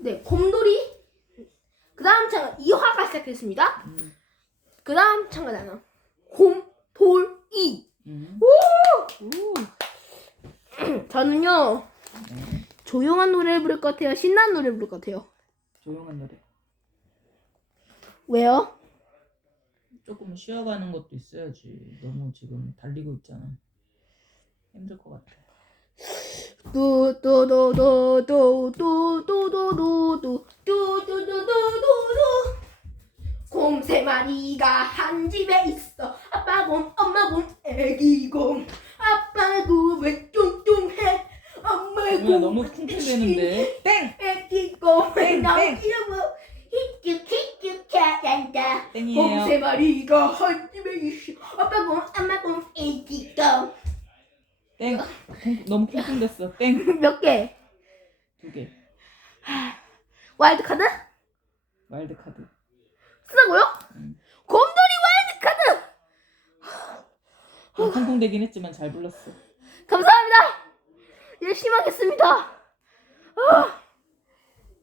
네, 곰돌이. 그 다음 참가 2화가 시작됐습니다. 음. 그 다음 참가자는 곰 돌 이. 음. 오! 저는요, 네. 조용한 노래 부를 것 같아요. 신나는 노래 부를 것 같아요. 조용한 노래. 왜요? 조금 쉬어가는 것도 있어야지. 너무 지금 달리고 있잖아. 힘들 것 같아. 뚜뚜뚜뚜뚜뚜뚜뚜뚜뚜뚜뚜뚜뚜뚜 곰세 마리가 한 집에 있어 아빠 곰 엄마 곰 애기 곰 아빠 곰은 뚱뚱해 엄마 정말 곰 너무 쿵쿵대는데. 땡! 애기 곰은 땡, 너무 땡. 귀여워 히뀨 히뀨 캐단다 땡이에요. 곰세 마리가 한 집에 있어 아빠 곰곰곰 땡. 쿵- 너무 쿵쿵댔어. 땡. 몇 개? 두 개. 와일드 카드? 와일드 카드. 쓰자고요? 음. 곰돌이 와일드 카드! 좀 쿵쿵대긴 했지만 잘 불렀어. 감사합니다. 열심히 하겠습니다. 아,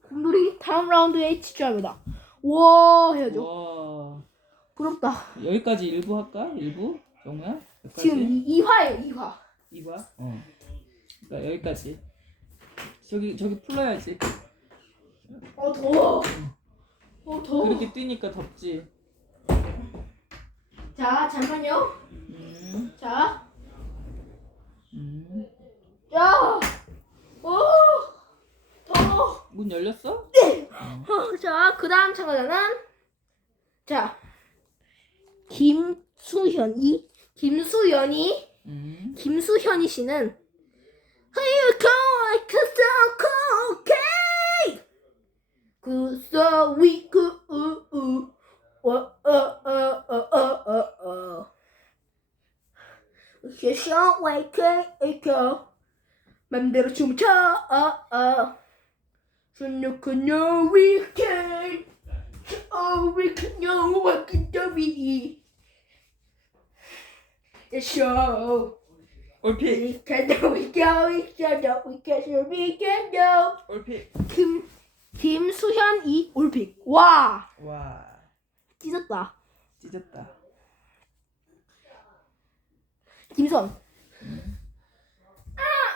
곰돌이 다음 라운드에 집중합니다. 와 해야죠. 와. 부럽다. 여기까지 일부 할까? 일부? 정우야? 여기까지? 지금 2화예요 2화. 이봐. 어. 그러니까 여기까지. 저기 저기 풀러야지. 어 더워. 어 더워. 그렇게 뛰니까 덥지. 자 잠깐요. 음. 자, 음. 자, 오 더워. 문 열렸어? 네. 어. 어, 자, 그 다음 참가자는 자 김수현이 김수연이 음. 김수현이 씨는 맘대로 춤춰 어, 어. 순육은요 위켄 어 위켄요 와이케 더비 The show 올피. We can do, we can, we can do, we can do, we can do. 올피. 김 김수현 이 올픽. 와 와. 찢었다. 찢었다. 김선. 아.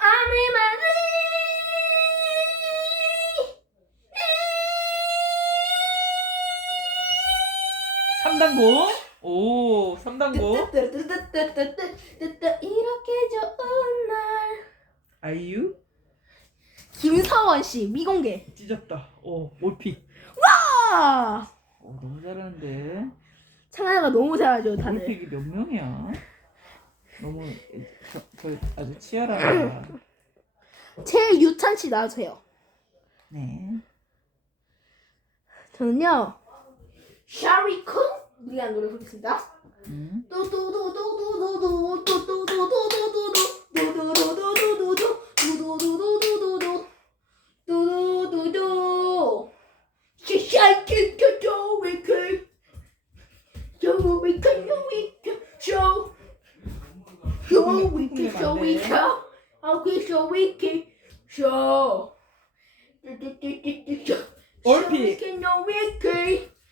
3단고. 오, 3단고. 뜨뜨뜨뜨뜨뜨뜨뜨 이렇게 좋은 날. 아이유 김서원 씨 미공개. 찢었다. 오, 올피. 아 오, 너무 잘하는데. 창하가 너무 잘하죠 다들. 올픽이 몇 명이야? 너무 저, 저 아주 치열하다. 최유찬 씨 나와주세요. 네. 저는요 샤리쿤 우리가 노래 부르겠습니다. 음.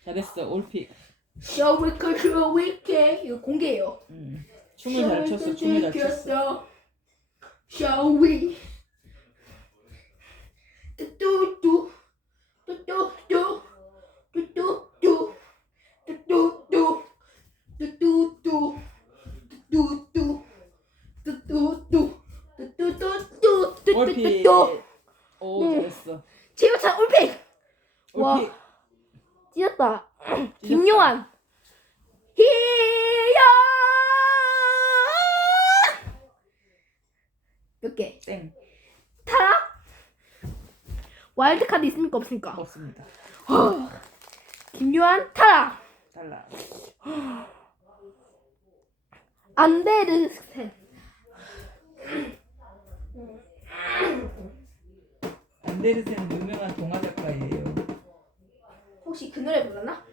잘했어, 올픽. 쇼위크 쇼위크 이거 공개예요. 음. 춤을 잘 췄어, 춤을 잘 췄어. 쇼위 와일드 카드 있습니까 없습니까? 없습니다. 김요한 타라 달라. 안데르센 안데르센 유명한 동화 작가예요. 혹시 그 노래 불렀나?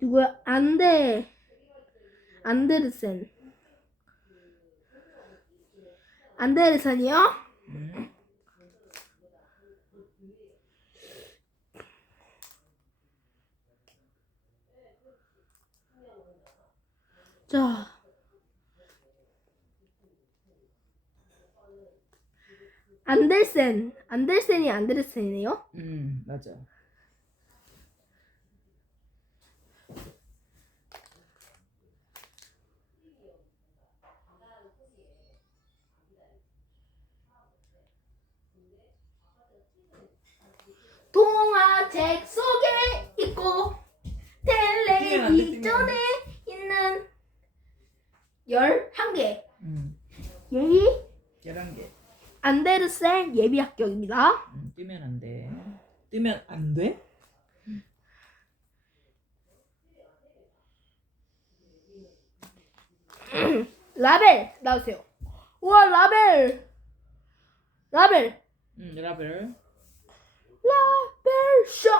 누구야? 안데 안데르센 안데르센이요? 음. 자. 안델센. 안델센이 안데르센이네요. 음 맞아. 동화책 속에 있고 텔레비전에 11개. 음 여기 열한 개. 안데르센 예비 합격입니다. 음, 뜨면 안 돼. 뜨면 안 돼? 라벨 나오세요. 우와 라벨. 라벨. 음 라벨. 라벨 쇼.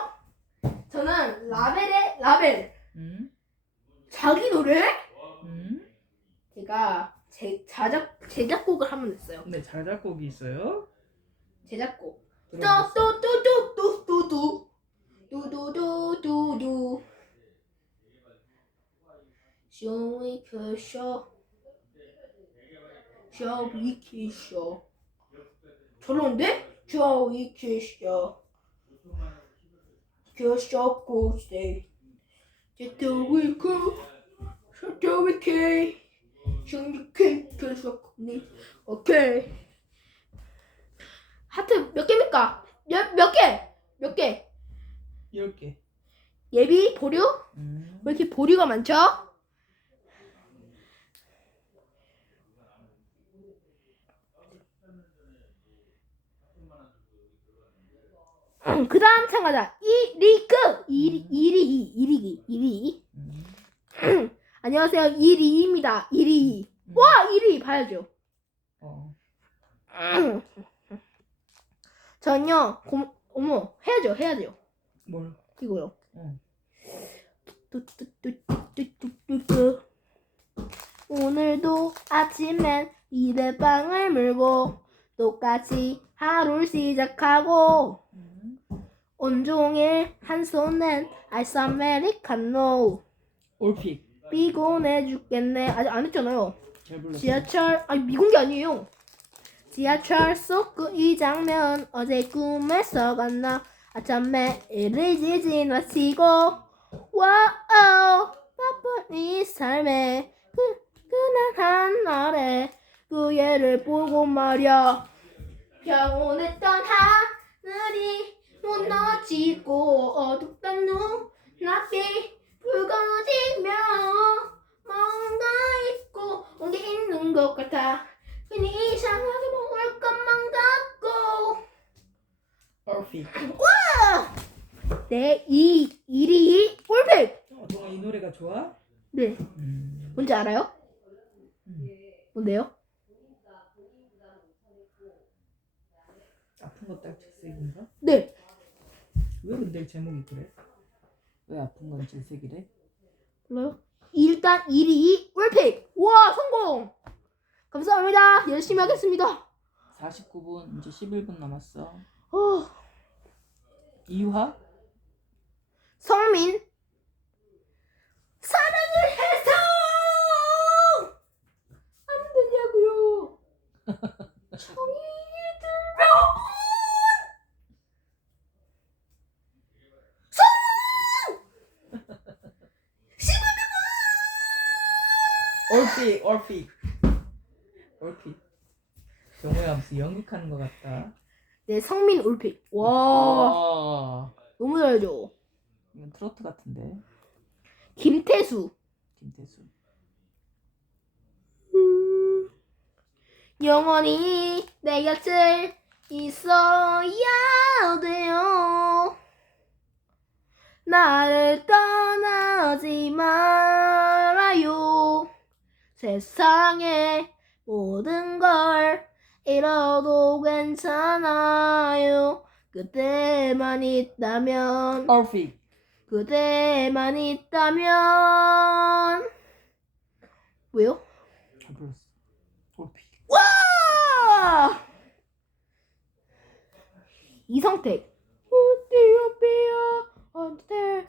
저는 라벨의 라벨. 음 자기 노래? 음. 제가 제 자작 제작곡을 한번 냈어요. 근데 자작곡이 있어요? 제작곡. 들어보겠습니다. 또또또또또또또 또또또또또 쇼위크 쇼. 쇼위크 쇼. 저런데? 쇼위크 쇼. 쇼쇼코세. 제트위크. 쇼위크 쇼위크 쇼코니 오케이 하트 몇 개입니까? 몇, 몇 개? 몇 개? 열 개. 예비? 보류? 음. 왜 이렇게 보류가 많죠? 그 다음 참가자 이리크 이리 이리이 이리기 이리 음. 안녕하세요 이리입니다 이리 음. 와 이리 봐야죠 어. 전요 고, 어머 해야죠 해야죠 뭘? 이거요 어. 뚜뚜뚜뚜뚜뚜뚜. 오늘도 아침엔 이대방을 물고 똑같이 하루를 시작하고 음. 온종일 한 손엔 아이스 아메리카노 올픽. 피곤해 죽겠네. 아직 안 했잖아요. 지하철 아니 미공개 아니에요. 지하철 속그이 장면 어제 꿈에서 갔나 아침에 일을 지나치고 와우 바쁜 이 삶에 그, 그날 한 날에 그 얘를 보고 말야. 평온했던 하늘이 무너지고 어둡던 눈앞이 붉어지며 뭔가 있고 온 게 있는 것 같아 괜히 이상하게 먹을 것만 같고 올픽. 네, 이 일이 올백 어, 동아 이 노래가 좋아? 네, 음. 뭔지 알아요? 음. 뭔데요? 아픈 것딸 질색인가? 네, 왜 근데 제목이 그래? 왜 아픈 건 질색이래? 몰라요? 일단 일이 올백 와 성공 감사합니다 열심히 하겠습니다 49분 이제 11분 남았어. 어, 이화? 성민 사랑을 해서 안 되냐고요 정이 올픽 올픽 올픽. 정우야 무슨 연극하는 것 같다. 네 성민 올픽 와 와. 너무 잘죠 이건 트로트 같은데. 김태수 김태수. 음, 영원히 내 곁을 있어 세상의 모든 걸 잃어도 괜찮아요. 그때만 있다면, 올픽. 그때만 있다면. 왜요? 잘 불렀어. 올픽. 와! 이성택. 어디야 빼야 안돼.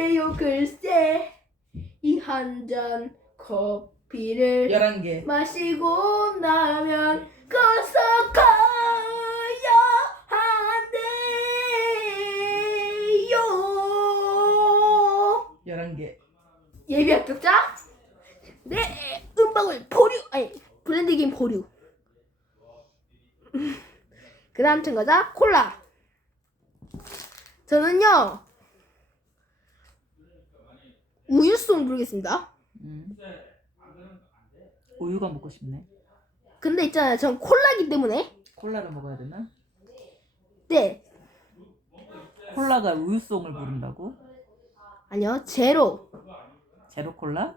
간대요 글쎄. 이 한 잔 커피를 열한 개. 마시고 나면 거서 가야 한대요. 열한 개. 예비 합격자? 네 음방울 보류. 아니 브랜드 게임 보류. 그 다음 참가자. 콜라. 저는요 우유송 부르겠습니다 음. 우유가 먹고 싶네. 근데 있잖아요 전 콜라기 때문에 콜라를 먹어야 되나? 네 콜라가 우유송을 부른다고? 아니요 제로 제로 콜라?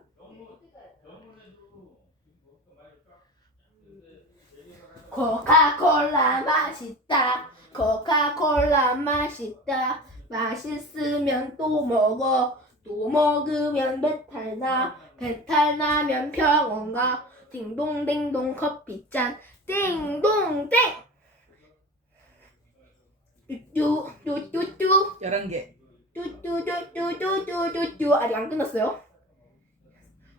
코카콜라 맛있다 코카콜라 맛있다 맛있으면 또 먹어 또 먹으면 배탈 나 배탈 나면 병원 가. 딩동댕동 커피잔. 띵동댕 뚜뚜뚜뚜뚜 열한 개. 뚜뚜뚜뚜뚜뚜뚜 아직 안 끝났어요?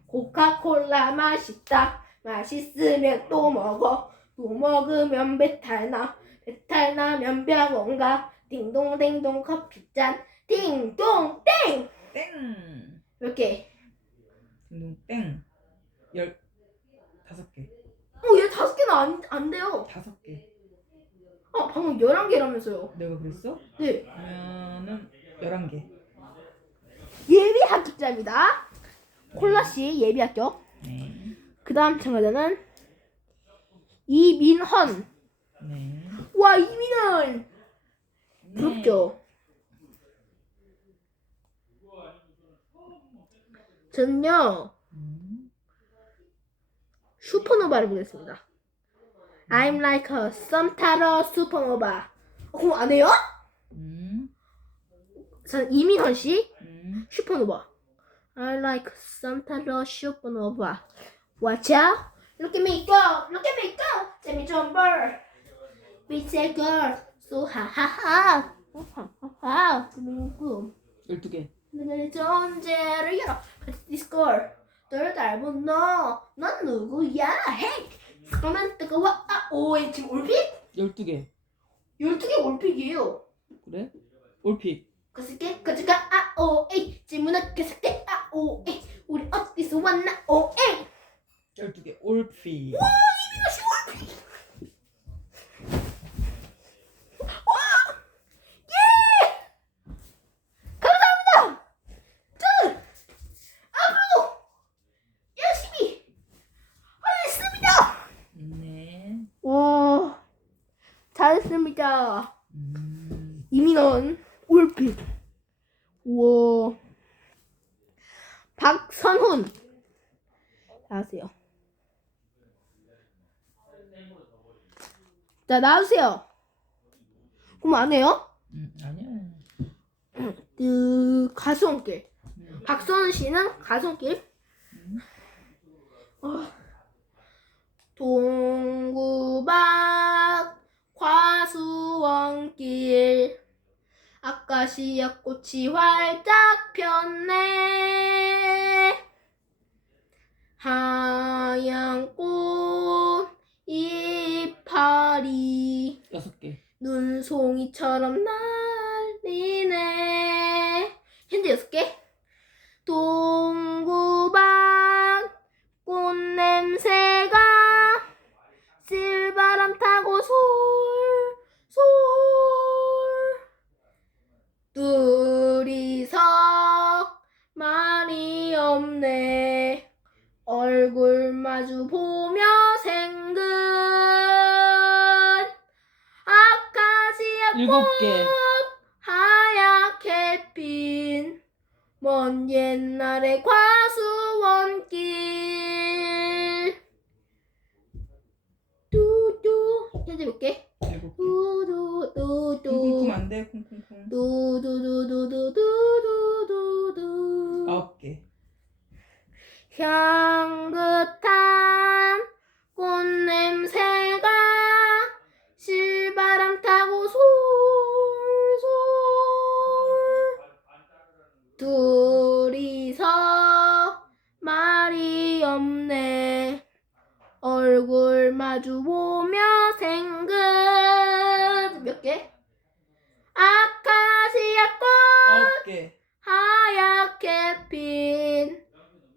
코카콜라 맛있다. 맛있으면 또 먹어. 또 먹으면 배탈 나 배탈 나면 병원 가. 딩동댕동 커피잔. 딩동땡 땡! 몇개 딩동 땡! 열 다섯 개 어, 얘 다섯 개는 안, 안 돼요. 다섯 개 어, 방금 열한 개라면서요. 내가 그랬어? 네. 그러면은 열한 개 예비 합격자입니다. 콜라 씨 예비 합격. 네. 그 다음 참가자는 이민헌. 네. 와, 이민헌! 부럽죠? 저는요, 음. 슈퍼노바를 보겠습니다. I'm like a 썸타러 슈퍼노바. 어, 그럼 안 해요? 음. 전 이민헌 씨, 음. 슈퍼노바. I like 썸타러 슈퍼노바. Watch out! Look at me go! Look at me go! 재미 좀 벌! Bitch a girl! So ha ha ha! ha ha! 재미있고. 열두 개내 존재를 열어 디스콜 널 닮은 너 넌 누구야? 헤이 그러면 뜨거워. 아 오이 지금 올픽? 열두 개. 12개 올픽이에요. 그래? 올픽 그스게 그즈가 아 오이. 질문은 그스게. 아 오이. 우리 어디서 왔나? 오이. 열두 개. 올픽 이것이 올픽 와! 예! 감사합니다! 저는 앞으로 열심히 하겠습니다! 네 와, 잘했습니다. 음. 이민원 올픽. 우와. 박선훈. 나와세요. 자, 나와주세요. 그럼 안 해요? 음. 아니야 그, 가수원길. 음. 박선훈 씨는 가수원길. 음. 어. 동구박 과수원길 아까시야 꽃이 활짝 폈네 하얀 꽃 여섯 개. 눈송이처럼 날리네. 현재 여섯 개. 동구박 꽃냄새가 실바람 타고 솔솔. 둘이서 말이 없네. 얼굴 마주 보 일곱 개 하얗게 핀먼 옛날의 과수원길 뚜뚜 현재 볼게 일곱 개. 뚜뚜뚜뚜 쿵쿵쿵 안 돼? 쿵쿵쿵. 뚜두두두두두두두두 아홉 개. 향긋한 꽃냄새 둘이서 말이 없네 얼굴 마주 보며 생긋 몇 개? 아카시아 꽃 개. 하얗게 핀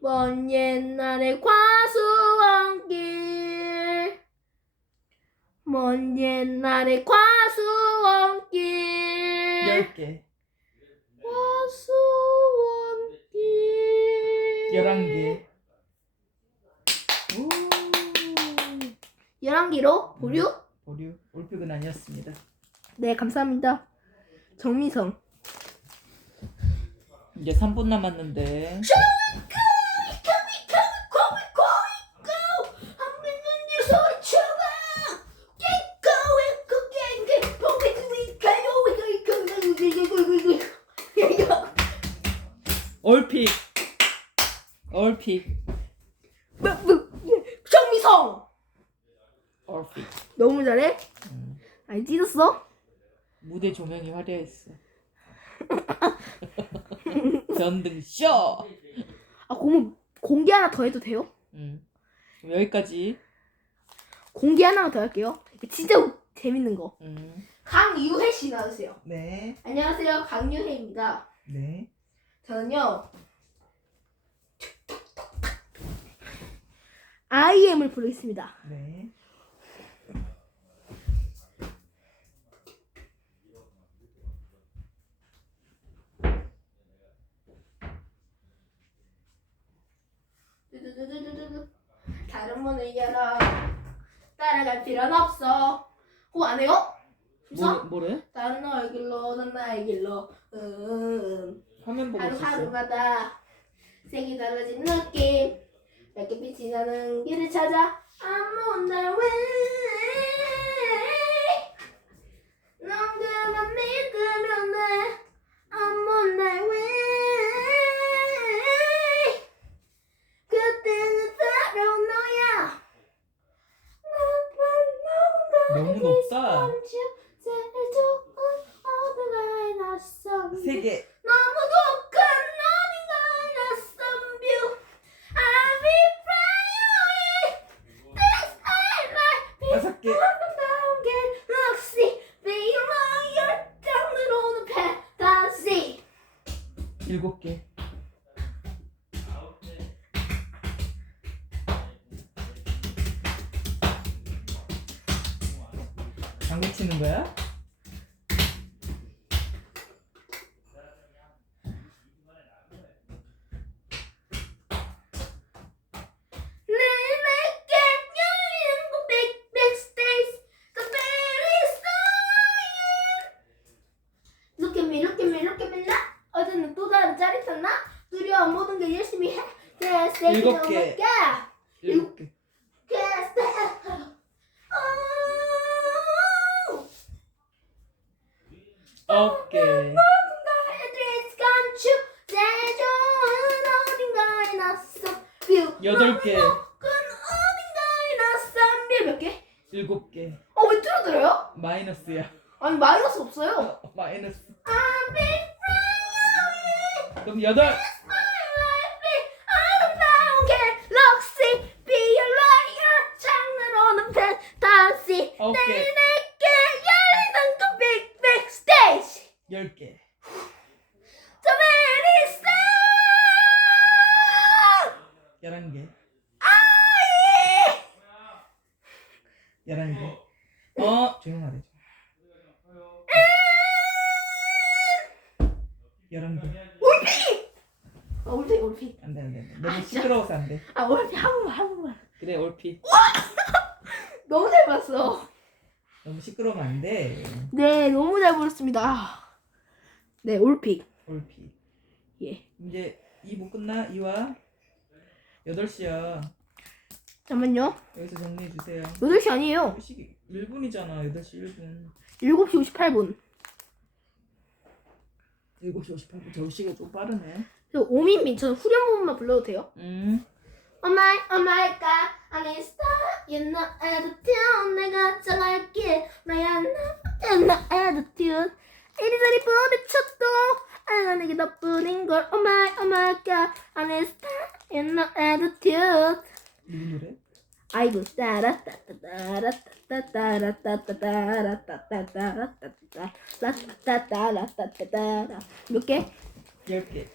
먼 옛날의 과수원길 먼 옛날의 과수원길 열 개. 11개로 보류? 보류. 올픽은 아니었습니다. 네 감사합니다 정미성 이제 3분 남았는데. 올픽. 올픽. 정미성 너무 잘해? 음. 아니 찢었어? 무대 조명이 화려했어. 전등 쇼. 아 그러면 공개 하나 더 해도 돼요? 음. 그럼 여기까지. 공개 하나만 더 할게요 진짜 재밌는 거 음. 강유혜 씨 나오세요 네. 안녕하세요 강유혜입니다 네. 저는요 IM을 부르겠습니다 네. 두두두두두두. 다른 문을 열어 따라갈 필요는 없어. 그거 안 해요? 뭐, 뭐래? 다른 너의 길로 난 나의 길로. 음. 화면 보고 있었어. 하루하루마다. 색이 달라진 느낌. 밝게 빛이 나는 길을 찾아. I'm on the way. 넌 그만 믿으면 돼 I'm on the way 그때는 새로운 너야 너무 높다. 제일 좋은 어딘가에 낯선 세 개. 너무 독한 어딘가에 낯선 뷰 I'll be flying away This I like 다섯 개. 아름다운 길 Roxy Be my 장르로는 fantasy 일곱 개. 장구 치는 거야? 선뷰 여덟 개. 뷰몇 개? 일곱 개. 어왜 줄어들어요? 마이너스야. 아니 마이너스 없어요 어, 마이너스. 그럼 여덟. 개. 올피 아 올피 올피 안 돼, 안 돼. 안 돼. 너무 시끄러워서 안 돼. 아 올피 한 번만 한 번만 그래, 올피. 너무 잘 봤어 너무 시끄러우면 안 돼. 네 너무 잘 보였습니다 네 올피 올피. 예. 이제 2부 끝나? 2화 8시야 잠깐만요. 여기서 정리해 주세요 8시 아니에요. 시기 1분이잖아 8시 1분 7시 58분. 7시 58분 저 시가 좀 빠르네 저 오민민 저는 후렴 부분만 불러도 돼요? 음 Oh my, oh my god, I need stop, you know attitude 내가 정할게 나야 나, 나 attitude 이리저리 부딪혀도 알아 내게 너뿐인 걸 Oh my, oh my god, I need stop, you know attitude 누구 노래? 아이고 따라따따따라따따따라따따따라따따따라따따따라 몇 개? 10개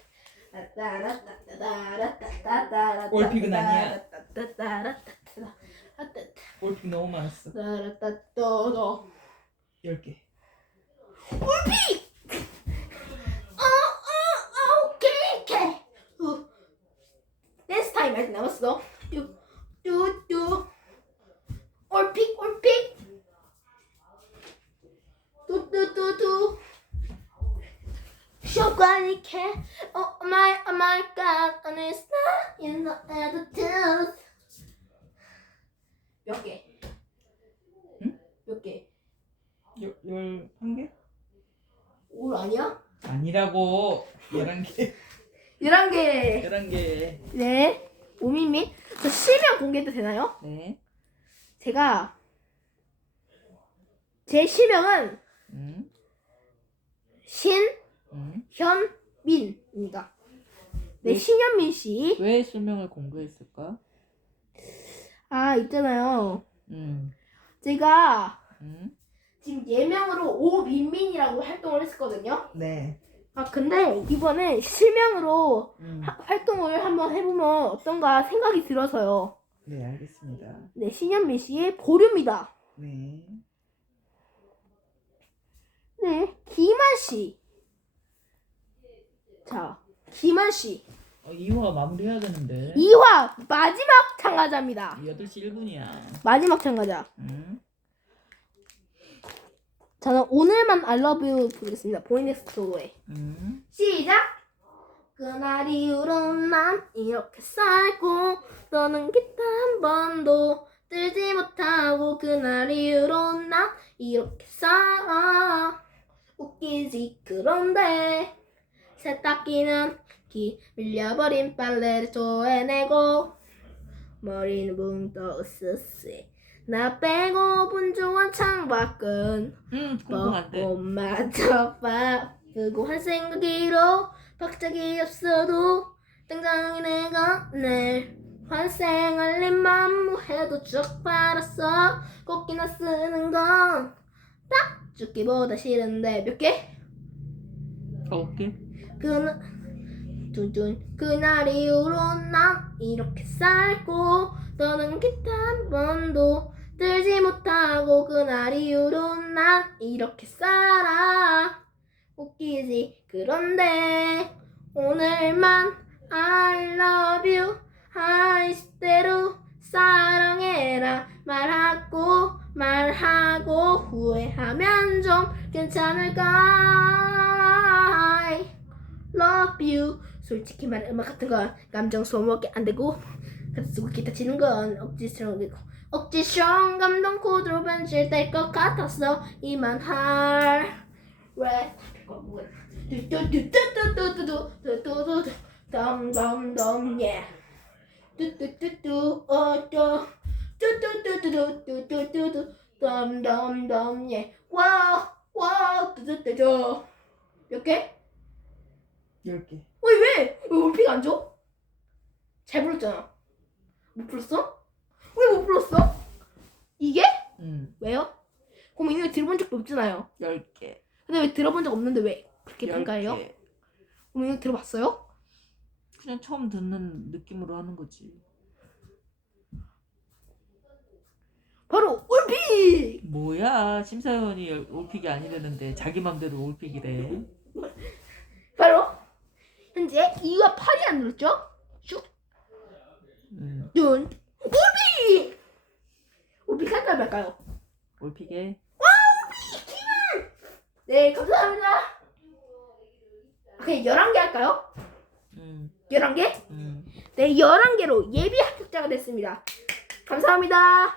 올픽은 아니야. 올픽 너무 많았어 10개 댄스 타임 아직 남았어. 뚜뚜뚜 올픽 올픽 뚜뚜뚜뚜. 쇼관이케 Oh my oh my god and it's not in the attitude 몇 개? 응? 몇 개? 11개? 올 아니야? 아니라고. 11개. 11개. 11개. 네 오민민 저 실명 공개해도 되나요? 네 제가 제 실명은 음, 음. 신현민입니다. 네, 네. 신현민 씨. 왜 실명을 공개했을까? 아, 있잖아요. 음, 제가 음. 지금 예명으로 오민민이라고 활동을 했었거든요. 네 아, 근데 이번에 실명으로 음. 하- 활동을 한번 해보면 어떤가 생각이 들어서요. 네 알겠습니다 네, 신현민 씨의 보류입니다. 네 네, 김한 씨. 자, 김한 씨. 어, 2화 마무리해야 되는데 2화 마지막 참가자입니다. 8시 1분이야 마지막 참가자. 음. 저는 오늘만 I love you 부르겠습니다. 보이넥스트로의 음. 시작. 그날 이후로 난 이렇게 살고 너는 기타 한 번도 들지 못하고 그날 이후로 난 이렇게 살아 웃기지 그런데 세탁기는 기 밀려버린 빨래를 쪼해내고 머리는 붕떠 으스스해 나 빼고 분주한 창밖은 음, 돼. 벚꽃마저 바쁘고 한 생각이로 박자기 없어도 당장이 내가 내 환생할 일만 무해도 쭉 빨았어 꽃기나 쓰는 건 딱 죽기보다 싫은데 몇 개? 오케이. 그날 둔둔 그날 이후로 난 이렇게 살고 너는 기타 한 번도 들지 못하고 그날 이후로 난 이렇게 살아. 웃기지? 그런데 오늘만 I love you. 하이스대로 사랑해라. 말하고 말하고 후회하면 좀 괜찮을까? I love you. 솔직히 말해 음악 같은 건 감정 소모하게 안 되고 쓰고 기타 치는 건 억지스러운 게 억지스러운 감동 코드로 변질될 것 같았어 이만 할 왜 뚜뚜뚜뚜뚜뚜뚜뚜뚜뚜뚜뚜 덤덤덤 예 뚜뚜뚜뚜 어쩌 뚜뚜뚜뚜뚜뚜뚜뚜 덤덤덤 예 와우 와우 뚜뚜뚜뚜 몇 개? 10개. 어이 왜? 왜 올픽 안 줘? 잘 불렀잖아. 못 불렀어? 왜 못 불렀어? 이게? 음. 왜요? 그럼 이거 들어본 적도 없잖아요. 10개. 근데 왜 들어본 적 없는데 왜 그렇게 10개. 평가해요? 그럼 이거 들어봤어요? 그냥 처음 듣는 느낌으로 하는 거지. 바로 올픽! 뭐야? 심사위원이 열- 올픽이 아니라는데 자기 맘대로 올픽이래. 바로 현재 2와 8이 안 눌렀죠? 슉! 음. 눈 올픽! 올픽 할까요 말까요? 올픽에 네 감사합니다. 아, 그냥 11개 할까요? 음, 11개? 음. 네, 11개로 예비 합격자가 됐습니다. 감사합니다.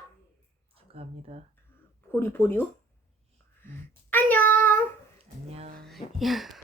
축하합니다. 보리 보류. 음. 안녕. 안녕.